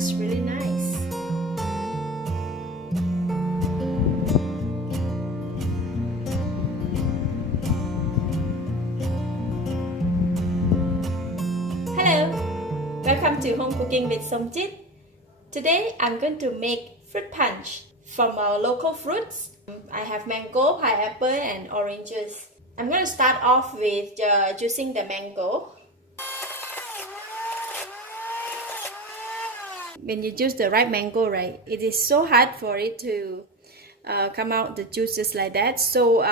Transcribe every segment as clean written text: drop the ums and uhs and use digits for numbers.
Looks really nice. Hello, welcome to Home Cooking with Somjit. Today I'm going to make fruit punch from our local fruits. I have mango, pineapple and oranges. I'm going to start off with juicing the mango. When you juice the right mango, right, it is so hard for it to come out the juices like that. So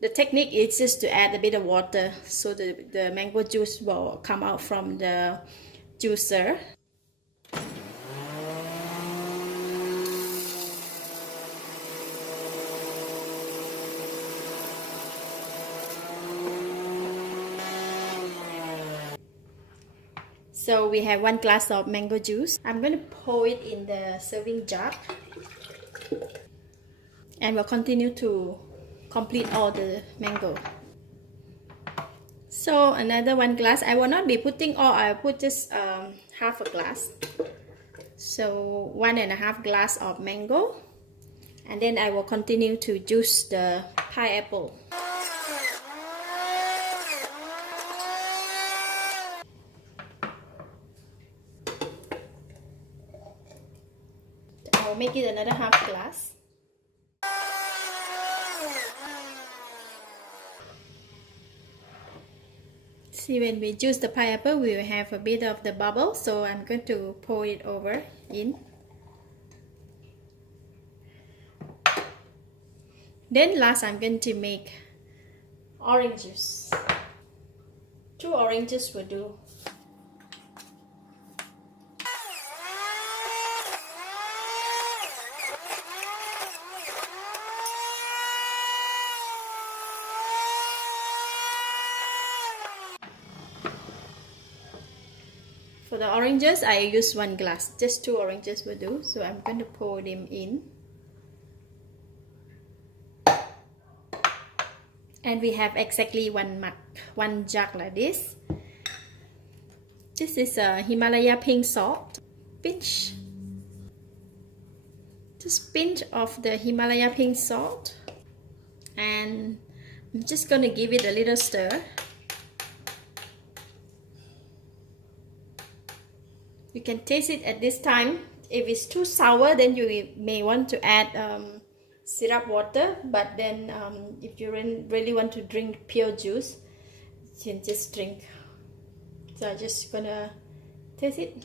the technique is just to add a bit of water so the mango juice will come out from the juicer. So we have 1 glass of mango juice. I'm going to pour it in the serving jar. And we'll continue to complete all the mango. So another 1 glass. I will not be putting all, I'll put just half a glass. So 1.5 glass of mango. And then I will continue to juice the pineapple. I will make it another half glass. See, when we juice the pineapple, we will have a bit of the bubble, so I'm going to pour it over in. Then last, I'm going to make orange juice. 2 oranges will do. For the oranges, I use 1 glass. Just 2 oranges will do. So I'm going to pour them in. And we have exactly 1 jug like this. This is a Himalaya pink salt. Pinch. Just pinch of the Himalaya pink salt. And I'm just going to give it a little stir. You can taste it at this time. If it's too sour, then you may want to add syrup water. But then if you really want to drink pure juice, you can just drink. So I'm just gonna taste it.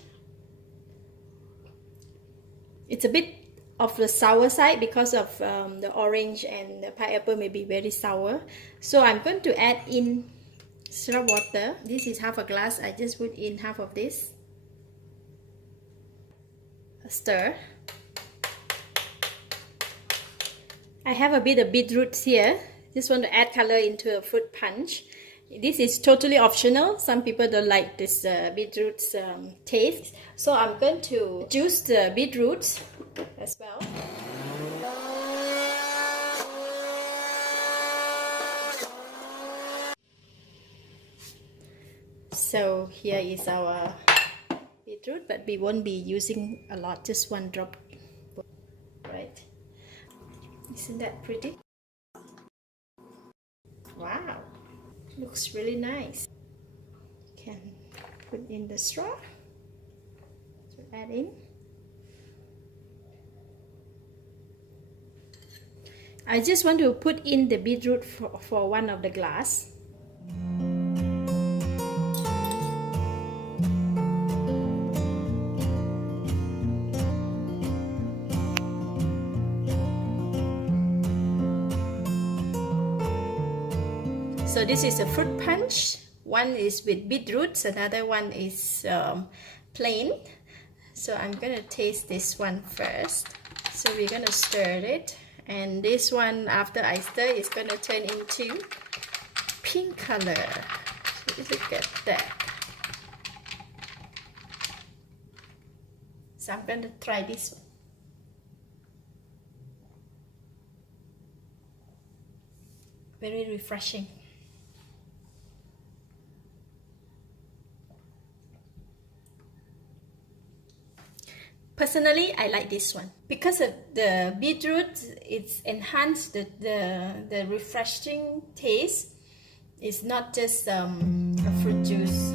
It's a bit of the sour side because of the orange and the pineapple may be very sour. So I'm going to add in syrup water. This is half a glass. I just put in half of this. Stir. I have a bit of beetroot here. Just want to add color into a fruit punch. This is totally optional. Some people don't like this beetroot taste. So I'm going to juice the beetroots as well. So here is our beetroot, but we won't be using a lot, just 1 drop, right? Isn't that pretty? Wow, looks really nice. Can put in the straw to add in. I just want to put in the beetroot for 1 of the glass. So this is a fruit punch. 1 is with beetroots, another one is plain. So I'm gonna taste this one first. So we're gonna stir it, and this one, after I stir, is gonna turn into pink color. So look at that. So I'm gonna try this one. Very refreshing. Personally, I like this one because of the beetroot. It's enhanced the refreshing taste. It's not just a fruit juice.